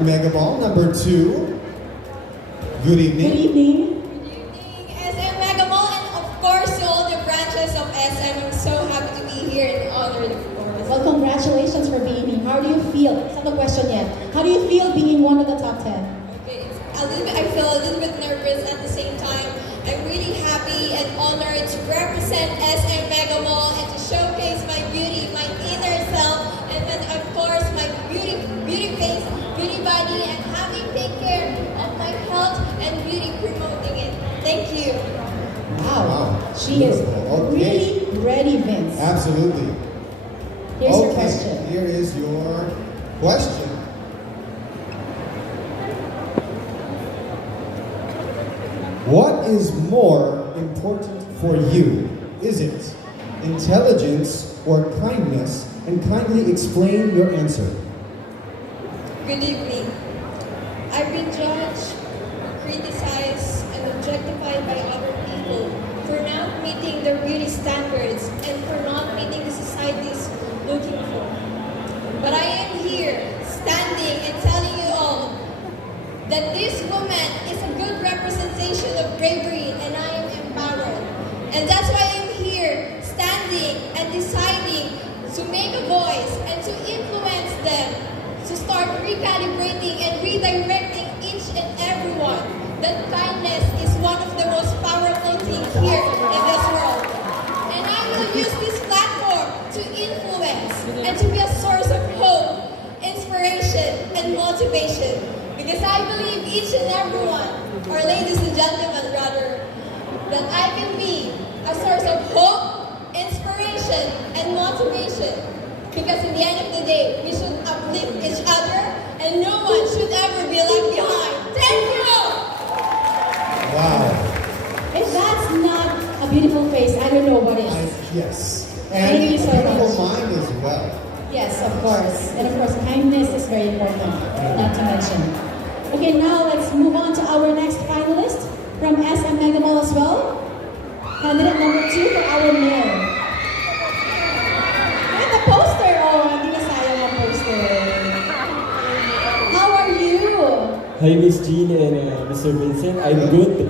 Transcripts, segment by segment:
Mega Mall number 2. Good evening. Good evening. Good evening, SM Mega Mall, and of course to all the branches of SM. I'm so happy to be here and honored, of course. Well, congratulations for being here. How do you feel? It's not a question yet. How do you feel being one of the top 10? Okay, I feel a little bit nervous at the same time. I'm really happy and honored to represent SM Mega Mall and to showcase my beauty, my inner self, and then of course my beauty face, beauty body, and having take care of my health and beauty, promoting it. Thank you. Wow. She is really ready, Vince. Absolutely. Here's your question. Here is your question. What is more important for you? Is it intelligence or kindness? And kindly explain your answer. Good evening. I've been judged, criticized, and objectified by other people for not meeting their beauty standards and for not meeting the society's looking for. But I am here, standing and telling you all that this woman is a good representation of bravery and I am empowered. And that's why I'm here, standing and deciding to make a voice and to influence them to start recalibrating and redirecting each and everyone. That kindness is one of the most powerful things here in this world. And I will use this platform to influence and to be a source of hope, inspiration, and motivation. Because I believe each and everyone, or ladies and gentlemen rather, that I can be a source of hope, inspiration, and motivation. Because in the end of the day, we should uplift each other and no one should ever be left behind. Thank you! Wow. If that's not a beautiful face, I don't know what is. Yes. Thank And you so a beautiful much. mind as well. Yes, of course. And of course, kindness is very important, not to mention. Okay, now let's move on to our next finalist from SM Mega Mall as well. Candidate number 2 for our mayor. And the poster! Oh, hindi na sayang ang poster. How are you? Hi, Miss Jean and Mr. Vincent. I'm good.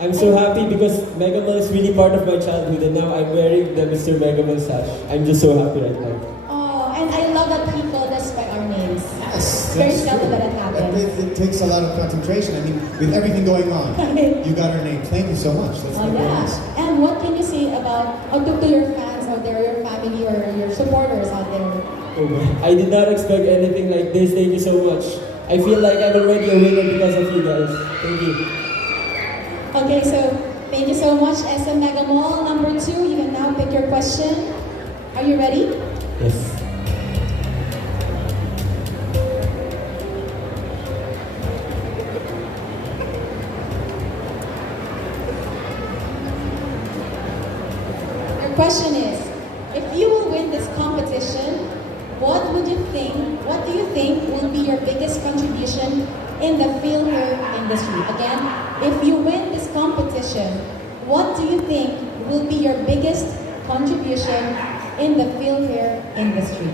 I'm so happy because Mega Mall is really part of my childhood and now I'm wearing the Mr. Mega Mall sash. I'm just so happy right now. Oh, and I love that he called us by our names. Yes, Very that's seldom true. that happens. It takes a lot of concentration. I mean, with everything going on, you got our name. Thank you so much. That's Oh, very yeah. nice. And what can you say about, or to your fans out there, your family, or your supporters out there? I did not expect anything like this. Thank you so much. I feel like I'm already a winner because of you guys. Thank you. Okay, so thank you so much, SM Mega Mall. Number 2, you can now pick your question. Are you ready? Yes. Your question is, if you will win this competition, what do you think will be your biggest contribution in the film hair industry? Again, if you win this competition, what do you think will be your biggest contribution in the film hair industry?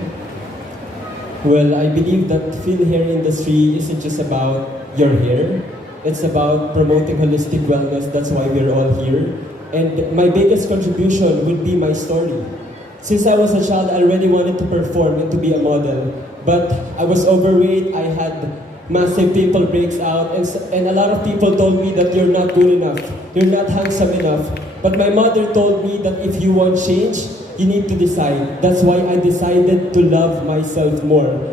Well, I believe that film hair industry isn't just about your hair. It's about promoting holistic wellness. That's why we're all here. And my biggest contribution would be my story. Since I was a child, I already wanted to perform and to be a model. But I was overweight, I had massive pimple breaks out, and a lot of people told me that you're not good enough, you're not handsome enough. But my mother told me that if you want change, you need to decide. That's why I decided to love myself more.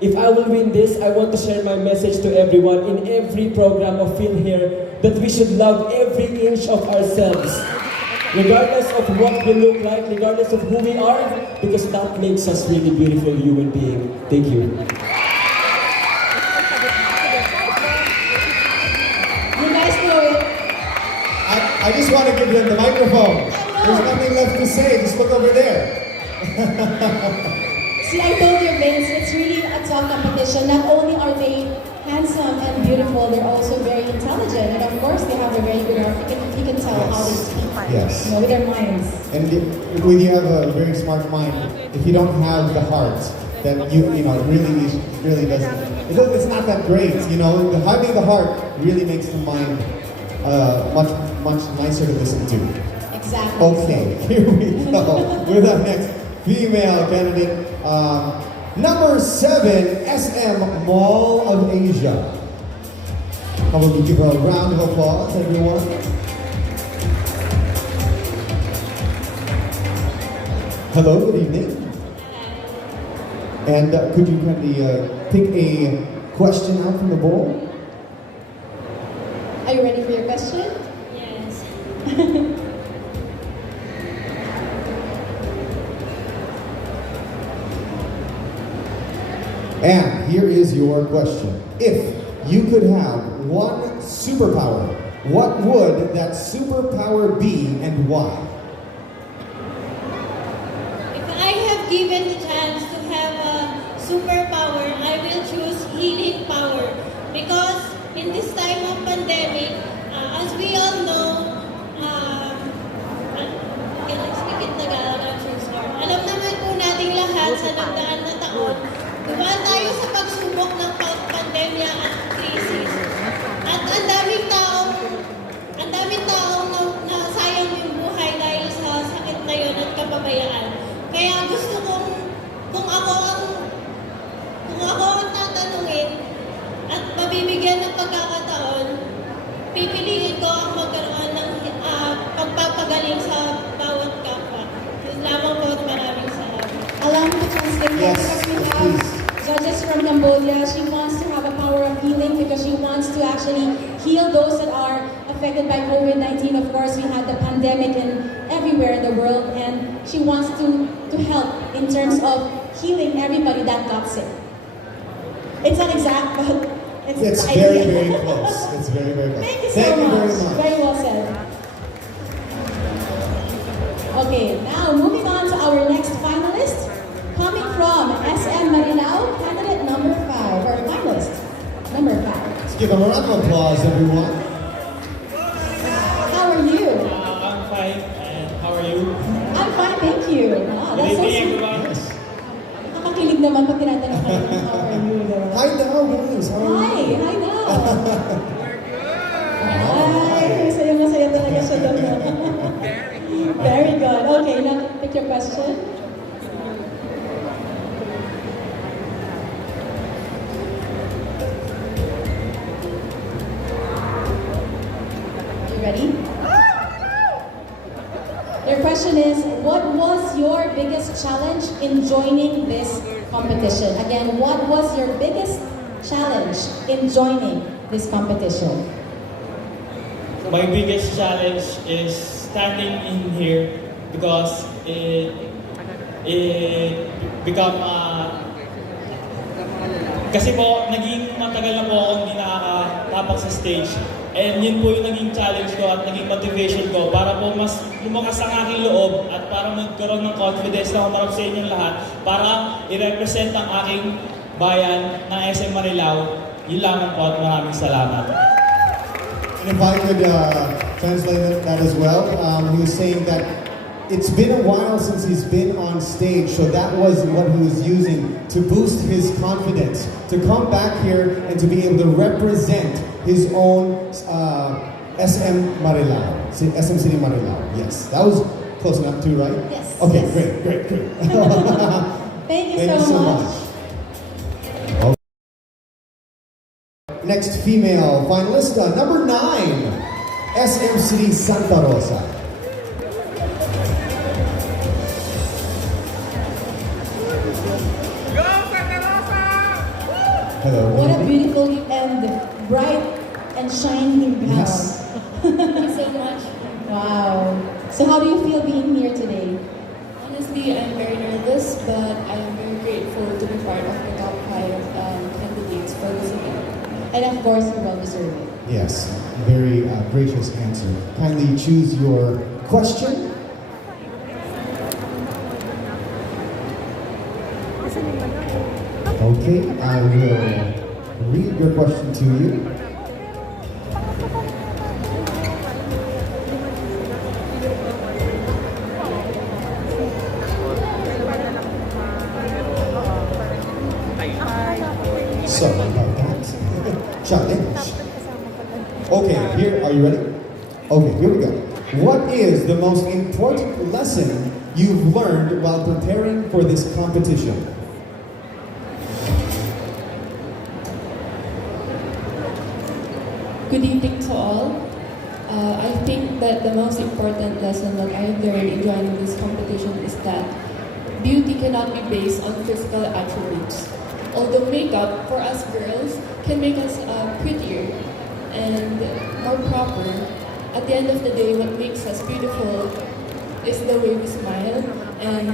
If I will win this, I want to share my message to everyone in every program of Film Hair that we should love every inch of ourselves. Regardless of what we look like, regardless of who we are, because that makes us really beautiful human beings. Thank you. You guys know it. I just want to give them the microphone. I know. There's nothing left to say. Just look over there. See, I told you, Vince, it's really a tough competition. Not only are they handsome and beautiful, they're also very intelligent. And of course, they have a very good art. You can tell how they speak. Yes. With their minds. And when you have a very smart mind, if you don't have the heart, that you know really doesn't. It's not that great. You know, having the heart really makes the mind much nicer to listen to. Exactly. Okay, here we go with our next female candidate. Number 7, SM Mall of Asia. How about we give her a round of applause, everyone? Hello, good evening. And could you kindly pick a question out from the bowl? Are you ready for your question? Yes. And here is your question. If you could have one superpower, what would that superpower be and why? If I have given the chance to have a superpower, I will choose healing power. Because in this time of pandemic, as we all know, can I speak in Tagalog? I'm so sorry. Alam naman po nating lahat sa nagdaan na taon, dumaan tayo sa pagsubok ng pandemya at krisis. At ang daming taong nasayang yung buhay dahil sa sakit na yun at kapabayaan. Kaya gusto kong, kung ako ang tatanungin at mabibigyan ng pagkakataon, pipiliin ko ang magkaroon ng pagpapagaling sa bawat kapwa. Yun lamang po at maraming salamat. Allow me to translate that Yes, because we yes, have please. judges from Cambodia. She wants to have a power of healing because she wants to actually heal those that are affected by COVID-19. Of course, we had the pandemic everywhere in the world, and she wants to help in terms of healing everybody that got sick. It's not exact, but It's the very, idea. very close. It's very, very close. Thank you so Thank you much. very much. Very well said. Okay, now moving on to our next finalist. Coming from SM Marilao, candidate number 5, or finalist number 5. Let's give a round of applause, everyone. How are you? I'm fine, and how are you? I'm fine, thank you. Wow, that's so Good evening, sweet. everyone. Yes. Nakakakilig naman pag tinatanong ka naman, how are you? Diba? Hi now, guys. How are Hi, you? hi now. Hi, masaya talaga siya doon. Very good. Okay, now pick your question. You ready? Your question is, what was your biggest challenge in joining this competition? Again, what was your biggest challenge in joining this competition? My biggest challenge is standing in here because it become kasi po naging matagal na po ako hindi nakakatapak sa stage, and yun po yung naging challenge ko at naging motivation ko para po mas lumakas ang aking loob at para magkaroon ng confidence na humarap sa inyong lahat para i-represent ang aking bayan ng SM Marilao. Yun lamang po at maraming salamat. And if I could translate that as well, he was saying that it's been a while since he's been on stage, so that was what he was using to boost his confidence, to come back here and to be able to represent his own SM Marilao, SM City Marilao. Yes, that was close enough too, right? Yes, Okay, yes. great. Thank you Thank you so so much. much. Next female finalist, number 9, SM City Santa Rosa. Hello. What a beautiful and bright and shining gown. Yes. Thank you so much. Wow. So how do you feel being here today? Honestly, I'm very nervous, but I am very grateful to be part of the top 5 candidates for this event. And of course, you well deserve it. Yes, very gracious answer. Kindly choose your question. Okay, I will read your question to you. Sorry about that. Challenge. Okay, here, are you ready? Okay, here we go. What is the most important lesson you've learned while preparing for this competition? Good evening to all. I think that the most important lesson that I learned in joining this competition is that beauty cannot be based on physical attributes. Although makeup for us girls can make us prettier and more proper, at the end of the day, what makes us beautiful is the way we smile and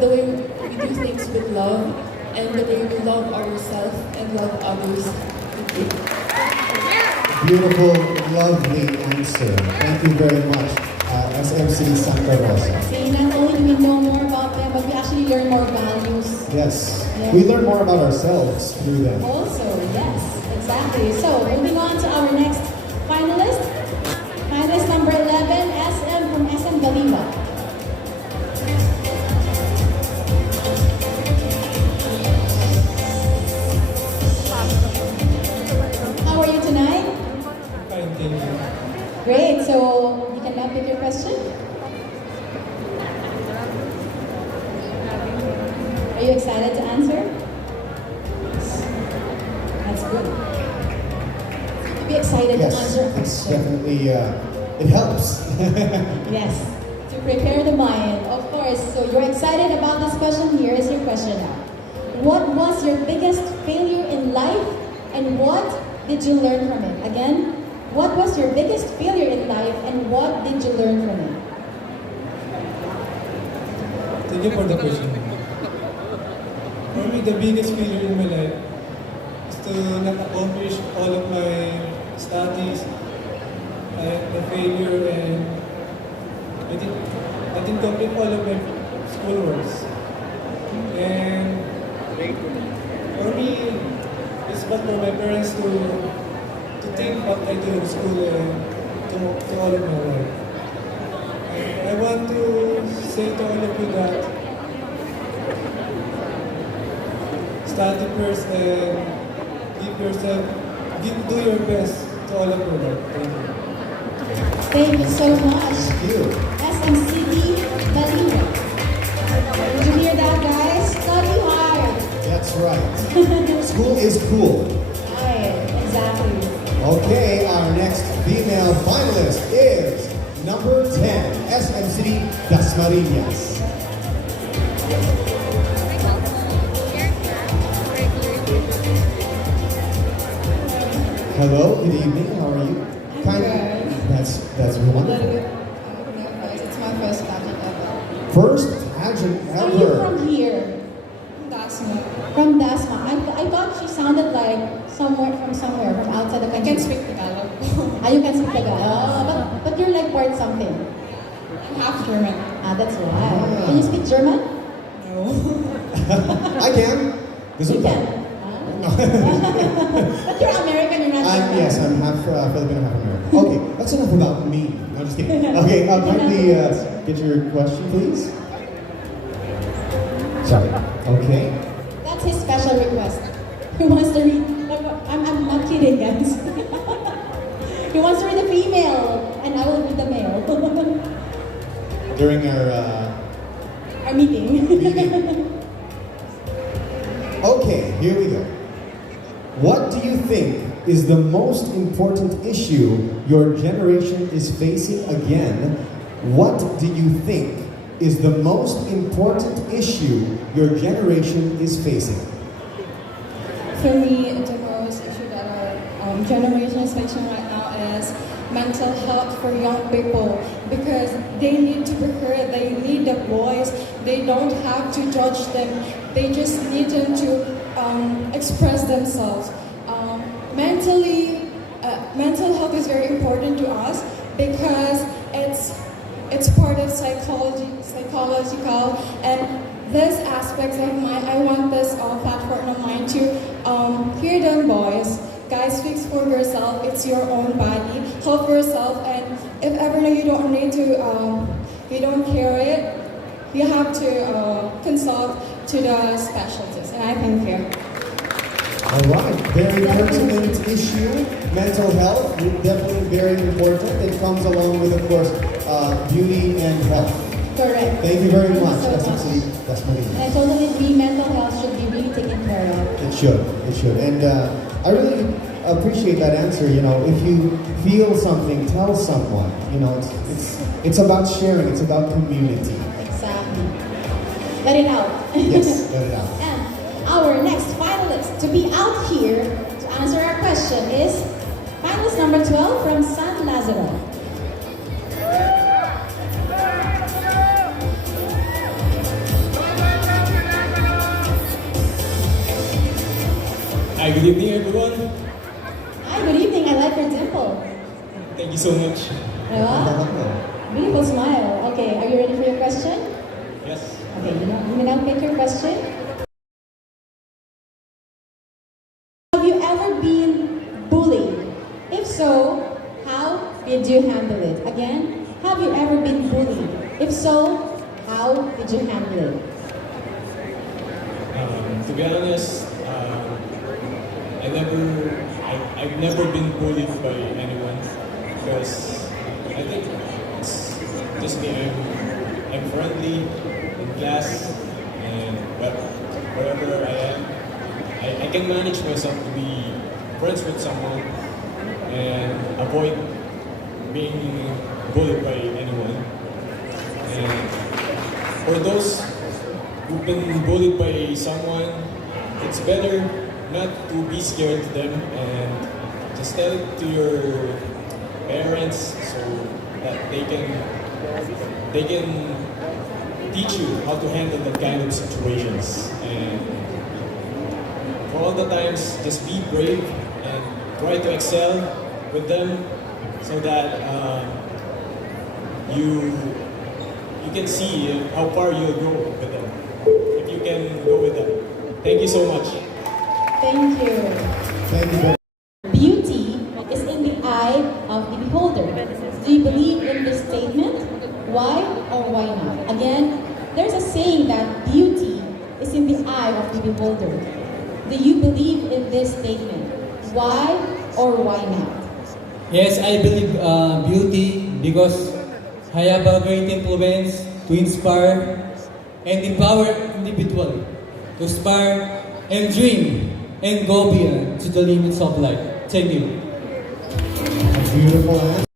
the way we do things with love and the way we love ourselves and love others. Beautiful, lovely answer. Thank you very much, SMC Santa Rosa. See, not only do we know more about them, but we actually learn more values. Yes, Yeah. we learn more about ourselves through them. Also, yes, exactly. So, moving on to our next finalist. Finalist number 11, SM from SM Baliwa. How are you tonight? Fine, thank you. Great. So, you can now pick your question. Are you excited to answer? That's good. Be excited Yes, to answer a it's question. definitely, it helps. Yes, to prepare the mind, of course. So you're excited about this question. Here is your question now. What was your biggest failure in life and what did you learn from it? Again, what was your biggest failure in life and what did you learn from it? Thank you for the question. For me, the biggest failure in my life is to not accomplish all of my studies, the failure, and I didn't complete all of my schoolworks. And for me, it's bad for my parents to think what I do in school and to all of my life. And I want to say to all of you that study first and do your best to all of your life. Thank you. Thank you so much. Thank you. SMCD Baliwa. Did you hear that, guys? Study hard. That's right. School is cool. Right, exactly. Okay, our next female finalist is number 10, SMC Dasmariñas. Hello, good evening. How are you? That's wonderful. It's my first pageant ever. First pageant Are you ever. from here? Dasma. From Dasma. I thought she sounded like somewhere, from outside the I country. can speak Tagalog. Ah, you can speak Tagalog. Oh, but you're like part something. I'm half German. Ah, that's why. Can you speak German? No. I can. You can. Ah. But you're American, you're not German. Yes, I'm half Filipino, half American. Okay, that's enough about me. No, just kidding. Okay, kindly get your question, please. Sorry. Okay. That's his special request. He wants to read. I'm not kidding, guys. He wants to read the female, and I will read the male. During our meeting. meeting. Okay, here we go. What do you think is the most important issue your generation is facing again? What do you think is the most important issue your generation is facing? For me, the most issue that our generation is facing right now is mental health for young people, because they need to be heard, they need the voice, they don't have to judge them, they just need them to express themselves. Mental health is very important to us because it's part of psychological, and this aspects of mine, I want this platform of mine to hear them voice. Guys, fix for yourself. It's your own body. Help yourself, and if ever you don't need to, you don't hear it, you have to consult to the specialist. And I thank you. All right, very pertinent issue. Mental health, definitely very important. It comes along with, of course, beauty and health. Correct. Thank you very Thank you much. so That's much. actually, that's my And I totally agree, mental health should be really taken care of. It should, it should. And I really appreciate that answer. You know, if you feel something, tell someone. You know, it's about sharing, it's about community. Exactly. Let it out. Yes, let it out. And our next finalist to be out here to answer our question is finalist number 12 from San Lazaro. Hi, good evening everyone. Hi, good evening. I like your dimple. Thank you so much. Diba? Beautiful smile. Okay, are you ready for your question? Yes. Okay, you may now pick your question. Have you ever been bullied? If so, how did you handle it? Again, have you ever been bullied? If so, how did you handle it? To be honest, I've never been bullied by anyone because I think it's just me. I'm friendly in class, and wherever I am, I can manage myself to be friends with someone and avoid being bullied by anyone. And for those who've been bullied by someone, it's better not to be scared to them and just tell it to your parents so that they can teach you how to handle that kind of situations. And for all the times, just be brave and try to excel with them so that you can see how far you'll go with them, if you can go with them. Thank you so much. Thank you. Thank you very Beauty is in the eye of the beholder. Do you believe in this statement? Why or why not? Again, there's a saying that beauty is in the eye of the beholder. Do you believe in this statement? Why or why not? Yes, I believe beauty because I have a great influence to inspire and empower individual to aspire and dream and go beyond to the limits of life. Thank you. much. Beautiful answer.